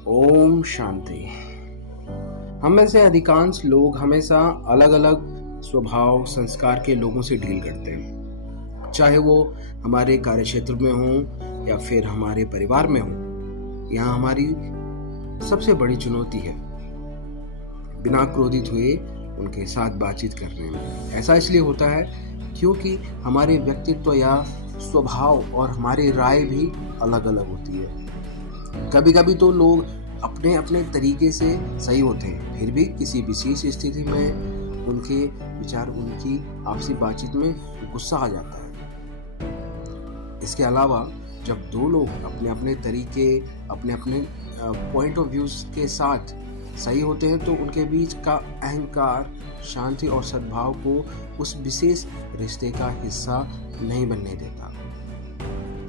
ओम शांति। हम में से अधिकांश लोग हमेशा अलग अलग स्वभाव संस्कार के लोगों से डील करते हैं, चाहे वो हमारे कार्यक्षेत्र में हो या फिर हमारे परिवार में हो। यहाँ हमारी सबसे बड़ी चुनौती है बिना क्रोधित हुए उनके साथ बातचीत करने में। ऐसा इसलिए होता है क्योंकि हमारे व्यक्तित्व या स्वभाव और हमारी राय भी अलग अलग होती है। कभी कभी तो लोग अपने अपने तरीके से सही होते हैं, फिर भी किसी विशेष स्थिति में उनके विचार, उनकी आपसी बातचीत में गुस्सा आ जाता है। इसके अलावा जब दो लोग अपने अपने तरीके, अपने अपने पॉइंट ऑफ व्यूज के साथ सही होते हैं तो उनके बीच का अहंकार शांति और सद्भाव को उस विशेष रिश्ते का हिस्सा नहीं बनने देता।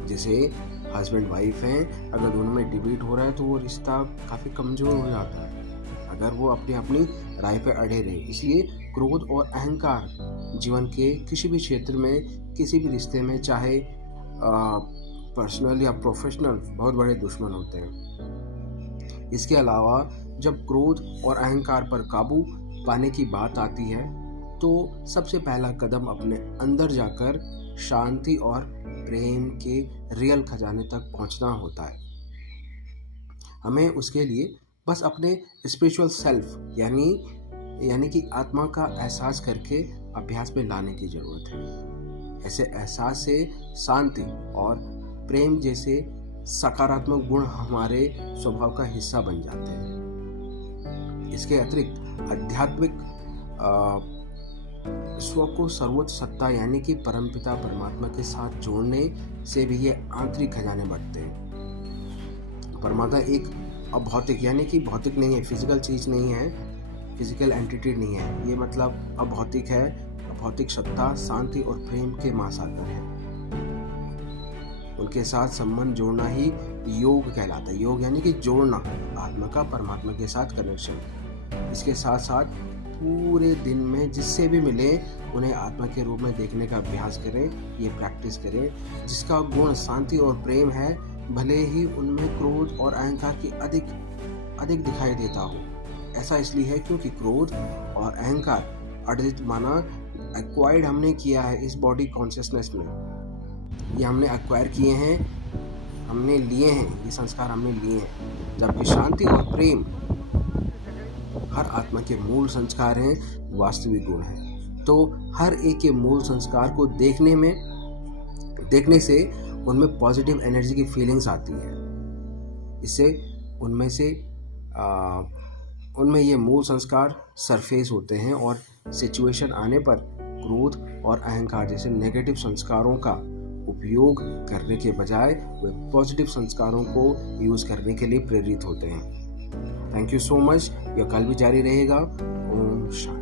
जैसे हस्बैंड वाइफ हैं, अगर दोनों में डिबेट हो रहा है तो वो रिश्ता काफ़ी कमज़ोर हो जाता है अगर वो अपनी अपनी राय पर अड़े रहे। इसलिए क्रोध और अहंकार जीवन के किसी भी क्षेत्र में, किसी भी रिश्ते में, चाहे पर्सनल या प्रोफेशनल, बहुत बड़े दुश्मन होते हैं। इसके अलावा जब क्रोध और अहंकार पर काबू पाने की बात आती है तो सबसे पहला कदम अपने अंदर जाकर शांति और प्रेम के रियल खजाने तक पहुंचना होता है। हमें उसके लिए बस अपने स्पिरिचुअल सेल्फ यानी कि आत्मा का एहसास करके अभ्यास में लाने की जरूरत है। ऐसे एहसास से शांति और प्रेम जैसे सकारात्मक गुण हमारे स्वभाव का हिस्सा बन जाते हैं। इसके अतिरिक्त आध्यात्मिक स्व को सर्वोच्च सत्ता यानी कि परमपिता परमात्मा के साथ जोड़ने से भी ये आंतरिक खजाने बढ़ते हैं। परमात्मा एक अभौतिक यानी कि भौतिक नहीं है, फिजिकल चीज नहीं है, फिजिकल एंटिटी नहीं है। ये मतलब अभौतिक है। अभौतिक सत्ता शांति और प्रेम के महासागर है। उनके साथ संबंध जोड़ना ही योग कहलाता है। योग यानी कि जोड़ना आत्मा का परमात्मा के साथ कनेक्शन। इसके साथ साथ पूरे दिन में जिससे भी मिले उन्हें आत्मा के रूप में देखने का अभ्यास करें, ये प्रैक्टिस करें। जिसका गुण शांति और प्रेम है, भले ही उनमें क्रोध और अहंकार की अधिक दिखाई देता हो। ऐसा इसलिए है क्योंकि क्रोध और अहंकार अर्जित माना एक्वायर्ड हमने किया है इस बॉडी कॉन्शियसनेस में। ये हमने एक्वायर किए हैं, हमने लिए हैं, ये संस्कार हमने लिए हैं। जबकि शांति और प्रेम हर आत्मा के मूल संस्कार हैं, वास्तविक गुण हैं। तो हर एक के मूल संस्कार को देखने से उनमें पॉजिटिव एनर्जी की फीलिंग्स आती है। इससे उनमें ये मूल संस्कार सरफेस होते हैं और सिचुएशन आने पर क्रोध और अहंकार जैसे नेगेटिव संस्कारों का उपयोग करने के बजाय वे पॉजिटिव संस्कारों को यूज करने के लिए प्रेरित होते हैं। Thank you so much. यह कल भी जारी रहेगा। ओम शांति।